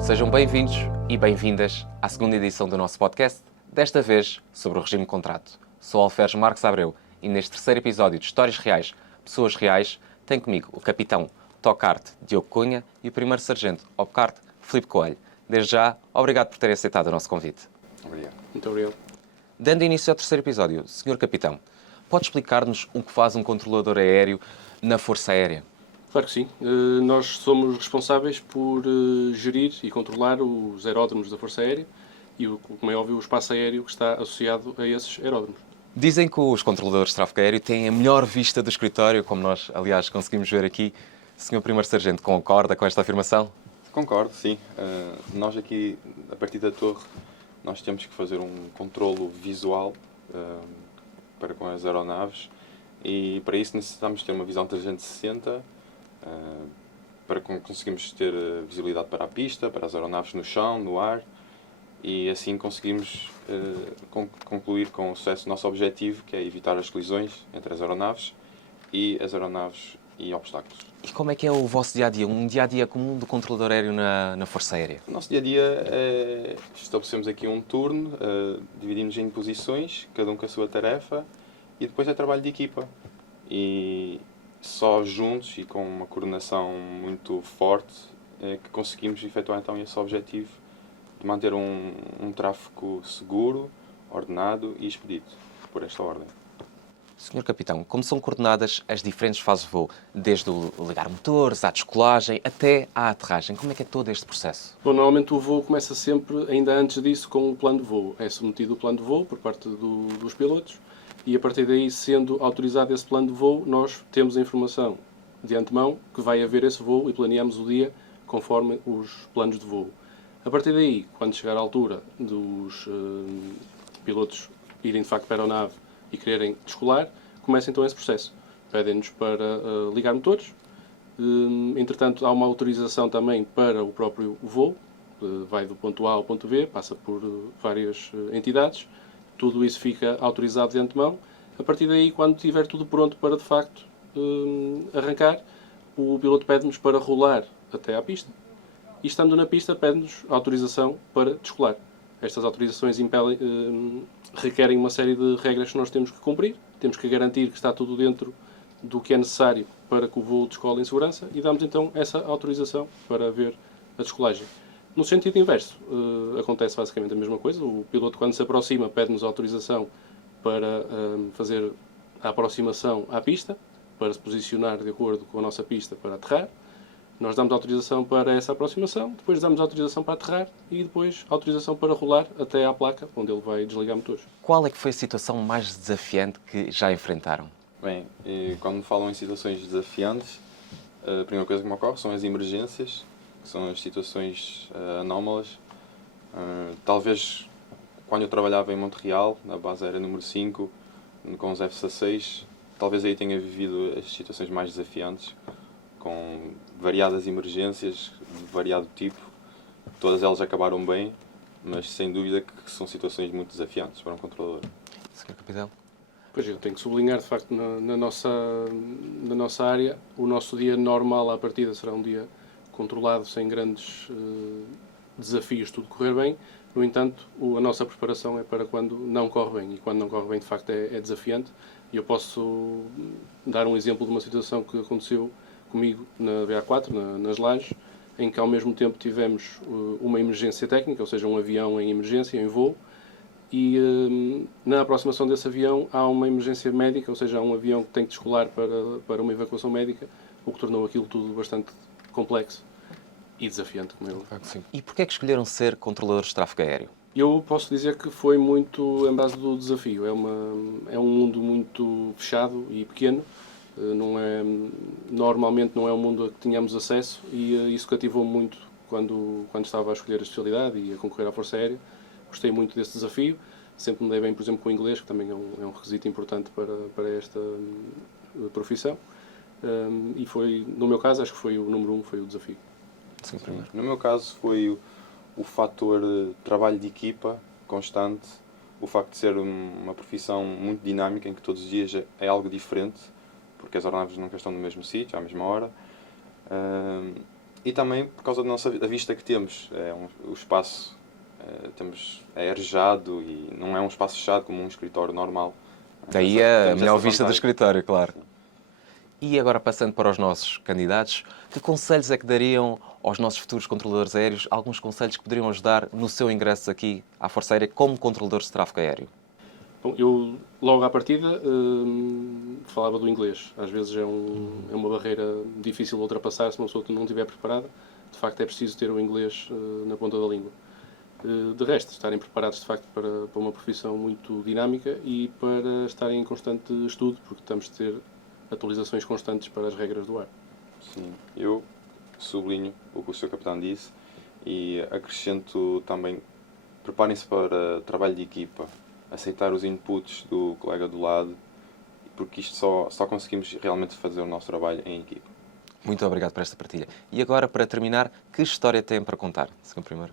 Sejam bem-vindos e bem-vindas à segunda edição do nosso podcast, desta vez sobre o regime de contrato. Sou Alferes Marques Abreu e neste terceiro episódio de Histórias Reais, Pessoas Reais, tenho comigo o capitão Tocarte Diogo Cunha e o primeiro sargento Opcarte Filipe Coelho. Desde já, obrigado por terem aceitado o nosso convite. Obrigado. Muito obrigado. Dando início ao terceiro episódio, Sr. Capitão, pode explicar-nos o que faz um controlador aéreo na Força Aérea? Claro que sim. Nós somos responsáveis por gerir e controlar os aeródromos da Força Aérea e, como é óbvio, o espaço aéreo que está associado a esses aeródromos. Dizem que os controladores de tráfego aéreo têm a melhor vista do escritório, como nós, aliás, conseguimos ver aqui. Sr. Primeiro Sargento, concorda com esta afirmação? Concordo, sim. Nós aqui, a partir da torre, nós temos que fazer um controlo visual para com as aeronaves e para isso necessitamos ter uma visão 360 para conseguirmos ter visibilidade para a pista, para as aeronaves no chão, no ar e assim conseguimos concluir com sucesso o nosso objetivo, que é evitar as colisões entre as aeronaves e obstáculos. E como é que é o vosso dia-a-dia, um dia-a-dia comum do controlador aéreo na Força Aérea? O nosso dia-a-dia estabelecemos aqui um turno, dividimos em posições, cada um com a sua tarefa, e depois é trabalho de equipa. E só juntos e com uma coordenação muito forte é que conseguimos efetuar então esse objetivo de manter um tráfego seguro, ordenado e expedito por esta ordem. Sr. Capitão, como são coordenadas as diferentes fases de voo, desde o ligar motores, à descolagem, até à aterragem? Como é que é todo este processo? Bom, normalmente o voo começa sempre, ainda antes disso, com o plano de voo. É submetido o plano de voo por parte dos pilotos e, a partir daí, sendo autorizado esse plano de voo, nós temos a informação de antemão que vai haver esse voo e planeamos o dia conforme os planos de voo. A partir daí, quando chegar à altura dos pilotos irem de facto para a aeronave e quererem descolar, começa então esse processo. Pedem-nos para ligar motores. Entretanto, há uma autorização também para o próprio voo. Vai do ponto A ao ponto B, passa por várias entidades. Tudo isso fica autorizado de antemão. A partir daí, quando estiver tudo pronto para, de facto, arrancar, o piloto pede-nos para rolar até à pista. E, estando na pista, pede-nos autorização para descolar. Estas autorizações requerem uma série de regras que nós temos que cumprir. Temos que garantir que está tudo dentro do que é necessário para que o voo descole em segurança e damos então essa autorização para ver a descolagem. No sentido inverso, acontece basicamente a mesma coisa. O piloto, quando se aproxima, pede-nos autorização para fazer a aproximação à pista, para se posicionar de acordo com a nossa pista para aterrar. Nós damos autorização para essa aproximação, depois damos autorização para aterrar e depois autorização para rolar até à placa, onde ele vai desligar motores. Qual é que foi a situação mais desafiante que já enfrentaram? Bem, quando me falam em situações desafiantes, a primeira coisa que me ocorre são as emergências, que são as situações anómalas. Talvez quando eu trabalhava em Montreal, na base aérea número 5, com os F-16, talvez aí tenha vivido as situações mais desafiantes, com variadas emergências de variado tipo. Todas elas acabaram bem, mas sem dúvida que são situações muito desafiantes para um controlador. Sr. Capitão? Pois eu tenho que sublinhar, de facto, na nossa área, o nosso dia normal à partida será um dia controlado, sem grandes desafios, tudo correr bem. No entanto, a nossa preparação é para quando não corre bem, e quando não corre bem, de facto, é desafiante. E eu posso dar um exemplo de uma situação que aconteceu comigo na BA4, nas Lajes, em que ao mesmo tempo tivemos uma emergência técnica, ou seja, um avião em emergência, em voo, e na aproximação desse avião há uma emergência médica, ou seja, há um avião que tem que descolar para uma evacuação médica, o que tornou aquilo tudo bastante complexo e desafiante, como eu. Sim. E porquê é que escolheram ser controladores de tráfego aéreo? Eu posso dizer que foi muito em base do desafio. É um mundo muito fechado e pequeno. Normalmente não é um mundo a que tínhamos acesso e isso cativou-me muito quando estava a escolher a especialidade e a concorrer à Força Aérea. Gostei muito desse desafio. Sempre me dei bem, por exemplo, com o inglês, que também é um requisito importante para esta profissão. E foi, no meu caso, acho que foi o número 1, foi o desafio. Sim, primeiro. No meu caso foi o fator trabalho de equipa constante, o facto de ser uma profissão muito dinâmica, em que todos os dias é algo diferente, porque as aeronaves nunca estão no mesmo sítio, à mesma hora, E também por causa da vista que temos. O espaço é arejado e não é um espaço fechado como um escritório normal. Daí a Temos melhor essa vista do vantagem. escritório, claro. Sim. E agora, passando para os nossos candidatos, que conselhos é que dariam aos nossos futuros controladores aéreos? Alguns conselhos que poderiam ajudar no seu ingresso aqui à Força Aérea como controladores de tráfego aéreo? Bom, eu, logo à partida, falava do inglês. Às vezes é uma barreira difícil de ultrapassar se uma pessoa não estiver preparada. De facto, é preciso ter o inglês na ponta da língua. De resto, estarem preparados, de facto, para uma profissão muito dinâmica e para estarem em constante estudo, porque temos de ter atualizações constantes para as regras do ar. Sim, eu sublinho o que o Sr. Capitão disse e acrescento também: preparem-se para trabalho de equipa, aceitar os inputs do colega do lado, porque isto só conseguimos realmente fazer o nosso trabalho em equipa. Muito obrigado por esta partilha. E agora, para terminar, que história têm para contar? Segundo primeiro.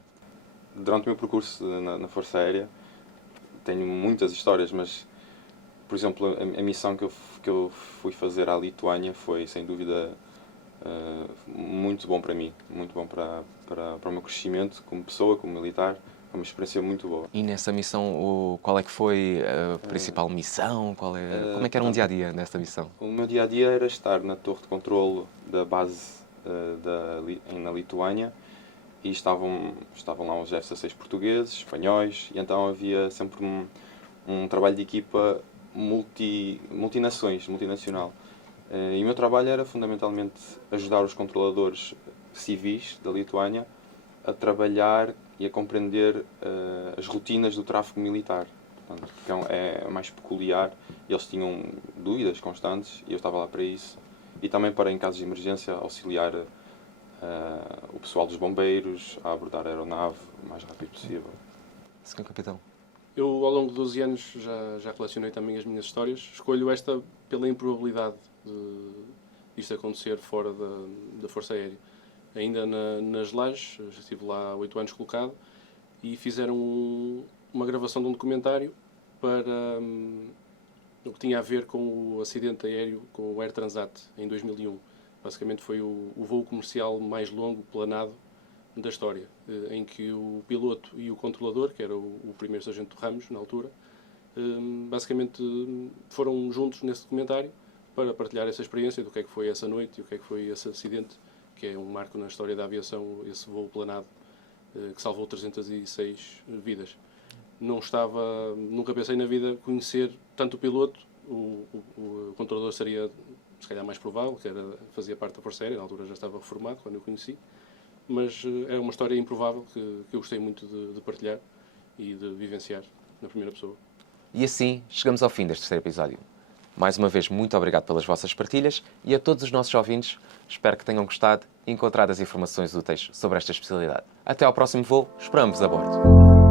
Durante o meu percurso na Força Aérea, tenho muitas histórias, mas, por exemplo, a missão que eu fui fazer à Lituânia foi, sem dúvida, muito bom para mim, muito bom para o meu crescimento como pessoa, como militar. Foi uma experiência muito boa. E nessa missão, qual é que foi a principal missão? Como é que era um dia-a-dia nessa missão? O meu dia-a-dia era estar na torre de controlo da base na Lituânia e estavam lá os F-16 portugueses, espanhóis, e então havia sempre um trabalho de equipa multinacional. E o meu trabalho era fundamentalmente ajudar os controladores civis da Lituânia a trabalhar e a compreender as rotinas do tráfego militar. Portanto, porque é mais peculiar e eles tinham dúvidas constantes e eu estava lá para isso. E também para, em casos de emergência, auxiliar o pessoal dos bombeiros a abordar a aeronave o mais rápido possível. Senhor Capitão. Eu, ao longo de 12 anos, já relacionei também as minhas histórias. Escolho esta pela improbabilidade disto acontecer fora da Força Aérea. Ainda nas Lajes, já estive lá há 8 anos colocado, e fizeram uma gravação de um documentário para o que tinha a ver com o acidente aéreo com o Air Transat, em 2001. Basicamente foi o voo comercial mais longo planado da história, em que o piloto e o controlador, que era o primeiro sargento Ramos, na altura, basicamente foram juntos nesse documentário para partilhar essa experiência do que é que foi essa noite e o que é que foi esse acidente, que é um marco na história da aviação, esse voo planado que salvou 306 vidas. Nunca pensei na vida conhecer tanto o piloto, o controlador seria se calhar mais provável, que fazia parte da Força Aérea, na altura já estava reformado quando eu conheci, mas é uma história improvável que eu gostei muito de partilhar e de vivenciar na primeira pessoa. E assim chegamos ao fim deste terceiro episódio. Mais uma vez, muito obrigado pelas vossas partilhas e a todos os nossos ouvintes, espero que tenham gostado e encontrado as informações úteis sobre esta especialidade. Até ao próximo voo, esperamos a bordo.